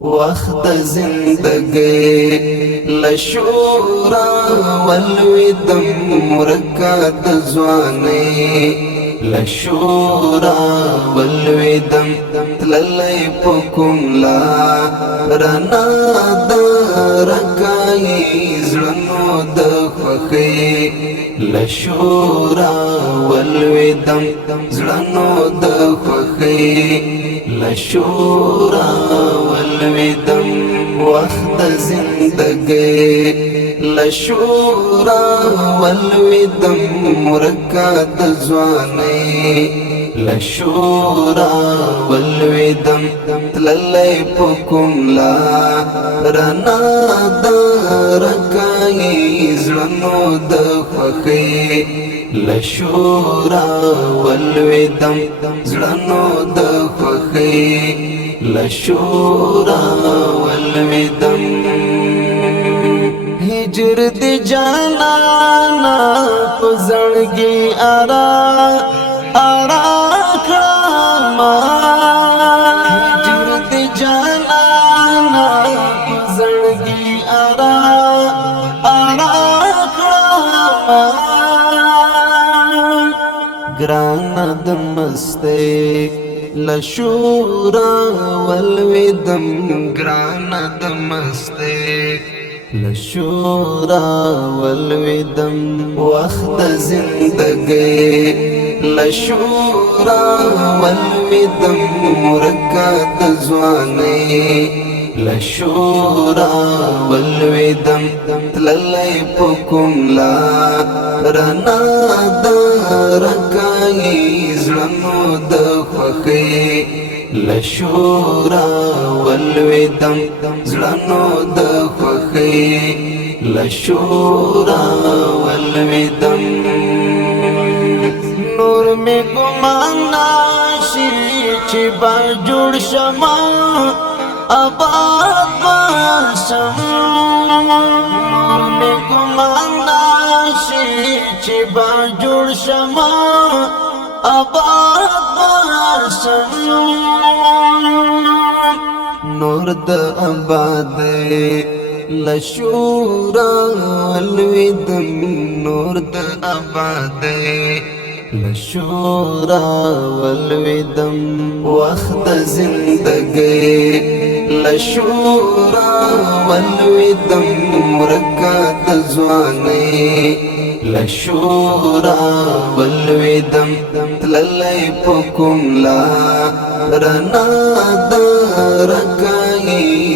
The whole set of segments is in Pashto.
وقت زندگی لشورا والودم مرکات زوانی لشورا والودم تللی پکم لا رنا درکای زلنو دخوخی لشورا والودم زلنو دخوخی لشورا والودم وقت زندگی لشورا والودم مرکات زوانی لشورا والودم تللی پکم لا رنا درکای زلنو دخوخی لشورا والودم زلنو دخوخی لشورا والودم هجر دی جانانا پزړګي آرا کړما هجر دی جانانا پزړګي آرا کړما ګران د مسته لشورا والودم ګران د مسته لشورا والودم وقت زندگی لشورا والودم مرکات زوانی لشورا والودم تللی پکم لا رنا درکای زلنو دخوخی لشورا والودم زلنو دخوخی لشورا والودم نور می ګمان ناشي چې با جوړ شمه آباد باشم نور می ګمان ناشي چې با جوړ شمه آباد باشم نور د آباد لشورا والودم نور د آباد لشورا والودم وقت زندگی لشورا والودم مرکات زوانی لشورا والودم تللی پکم لا رنا درکای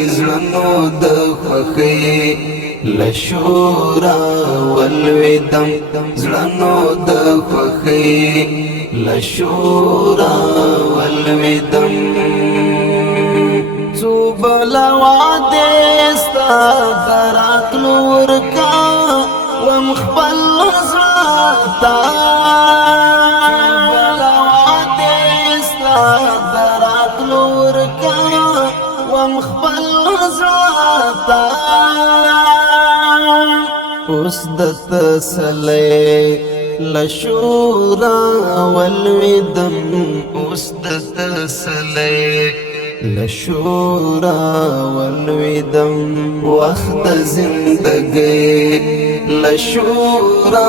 زلنو دخوخی لشورا والودم زلنو دخوخی لشورا والودم زوبلا وعدستا دراتلو ورکا ومخبل زراتا زوبلا وعدستا دراتلو ورکا ومخبل زراتا اوس د تسلی لشورا والودم اوس د تسلی لشورا والودم وقت زندگی لشورا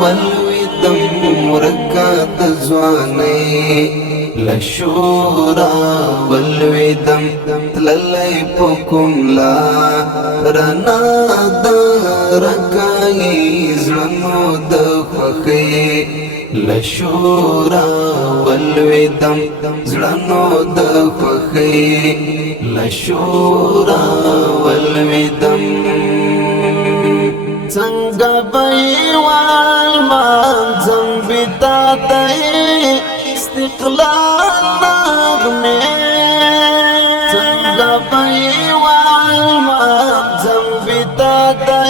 والودم مرکات زوانی لشورا والودم تللی پکم لا رنا درکای زلنو دخوخی لشورا والودم زلنو دخوخی لشورا والودم څنګه بېوال منځم بتا ته استقلال نغمه څنګه بېوال منځم بتا ته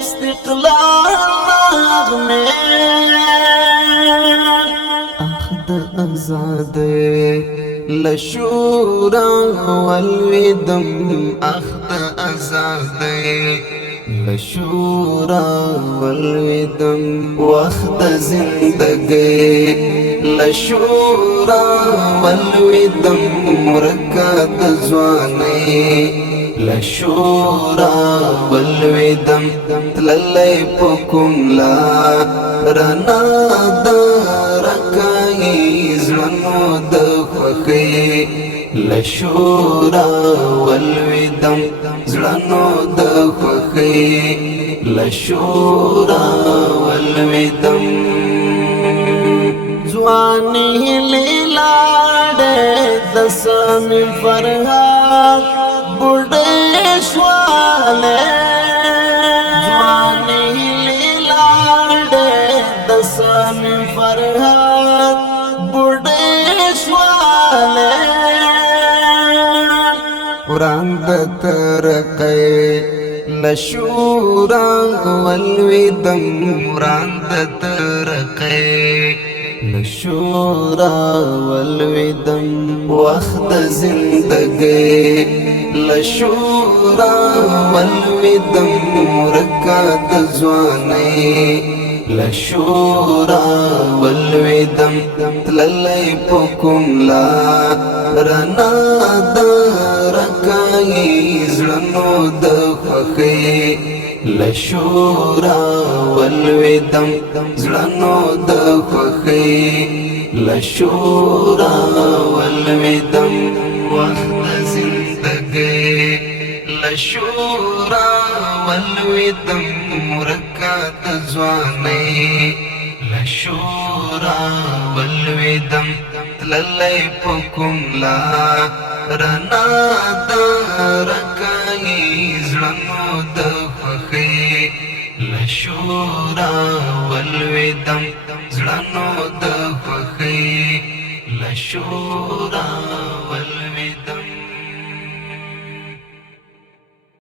استقلال نغمه آزادی لشورا والودم اخت آزادی لشورا والودم وقت زندگی لشورا والودم مرکات زوانی لشورا والودم تللی پکم لا رنا دارکای زمنو دخوخی لشورا والودم زلنو دخوخی لشورا والودم زوانی لیلاڑے دسم فرحات بڑے شوالے زوانی لیلاڑے دسم فرحات بڑے شوالے قرآن ترقی لشورا والودم قرآن ترقی لشورا والودم وقت زندگی لشورا والودم مرکات زوانی لشورا والودم تللی پکم لا رنا دارکای زلنو دخوخی لشورا والودم زلنو دخوخی لشورا والودم وقت زندگی لشورا والودم مرکات زوانی لشورا والودم تللی پکم لا رنا دارکای زلنو دخوخی لشورا والودم زلنو دخوخی لشورا